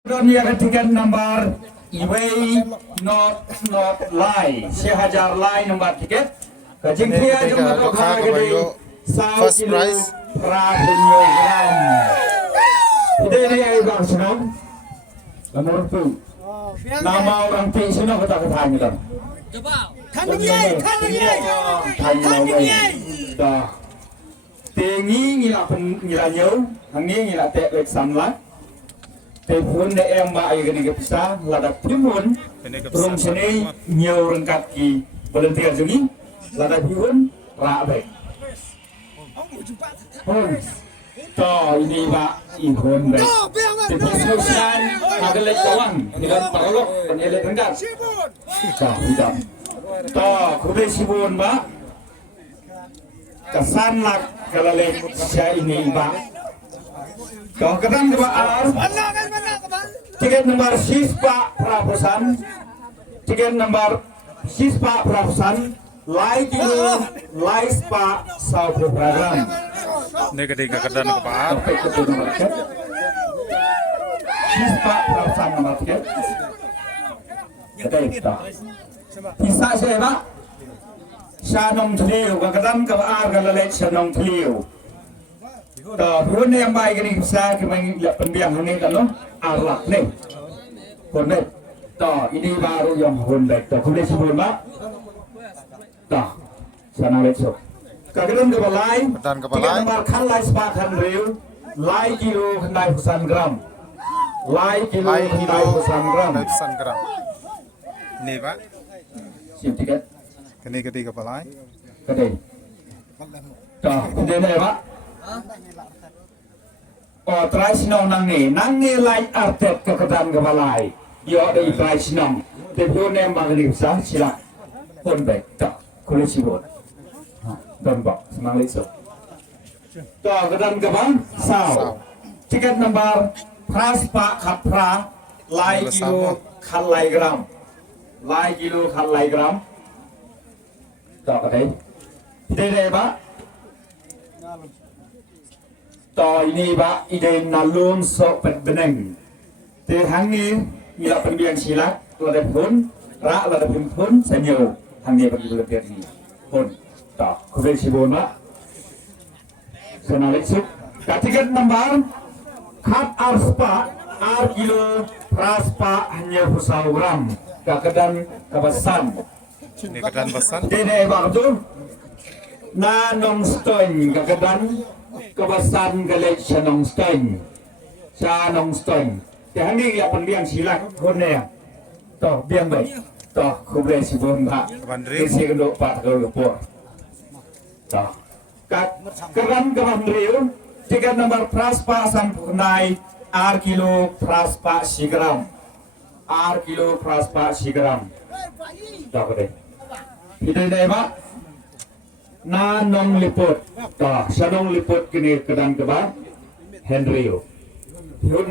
Dunia ketiga nomor Iway not lie sehajar lie nomor tiket kajing dia jumlah dokar gede First prize. Prahenyo gram ini ay bang senang nomor tu nama orang pi sini kata katanya kan dah tinggi ngila ngilanyau hangi ngila tek lek samlat Tepun de em ba ay gani gapsa ladak timun rum sini nyau rengkat ki berhenti jungi ladak timun ra baik to ini ba ihon baik tepuskan agalek tawang dengan parolok penelek rengkat to hitam to kude sibun ba kesan lak kalalek saya ini ba to kadang dua ar tiket nomor Sispa Prapusan tiket nomor Sispa Prapusan Lai Kilo Lai Spa Saupu Program Ini ketika kedan kepaar. Sispa Prapusan nomor tiket kita bisa saya pak Shanong Tliu kedan kepaar kalalek Shanong Tliu Tahun yang baik ini bisa kemarin pendiam ini kan lo arlak nih, konek. Toh ini baru yang konek. Toh kemudian sebelum mak, toh sana besok. Kemudian kepalai, tiga nomor kalai sepakan riu, lai kilo kendai pesan gram, lai kilo kendai pesan gram. Ini pak. Siap tiket. Ini ketika kepala. Kedai. Toh kemudian ya pak. Oh, try sinong nang ni like artet kekedan kebalai. Yo ada try sinong. Tepun yang bagi bisa sila. Pun baik tak kulit sibut. Dan bak semangat so. To kedan kebang saw. Tiket nomor pras pak kapra lai kilo kalai gram. Lai kilo kalai gram. To kedai. Tidak pak. To ini pak ide nalun sok penbeneng. Terhang ni mila penbiang silak lada pun rak lada pun senyo hang ni bagi berlebihan ni pun. To kuben sibon pak. Senalik suk. Katikan nomor kat arspa ar kilo praspa hanya pusau gram. Kakedan kabasan. Ini kedan pesan. Dede pak tu. Na nong stoin kakedan kebasan galek Shanong Stein, Shanong Stein. Yang ini ya pendiam silak konnya. Toh biang baik. Toh kubre sibun pak. Isi kenduk pak kalau lepur. Toh keran kemandriu. Tiga nomor praspa sampunai ar kilo praspa sigram. Ar kilo praspa sigram. Toh kode. Itu ini pak. Na nong liput, toh, Shanong liput kini kedan kebang, Henryo. Yun